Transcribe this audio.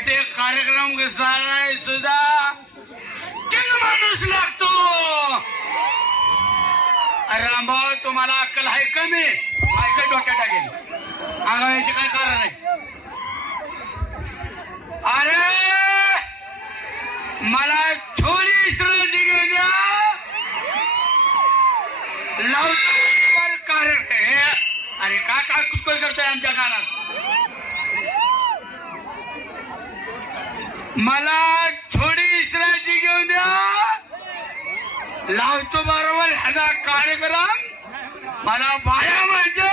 मोठे कार्यक्रम घुसाळाय सुद्धा किंग माणूस लागतो. रामभाऊ तुम्हाला अक्कल आहे कमी काय काय डोक्यात टाकेल अंगायचे काय कारण आहे. अरे मला थोडी विश्रांती घेऊ द्या लवकर कार्य. अरे का काय कुचकल करतोय आमच्या कानात. मला थोडी विश्रांती घेऊन द्या लावतो बरोबर ह्याचा कार्यक्रम. मला बाया म्हणजे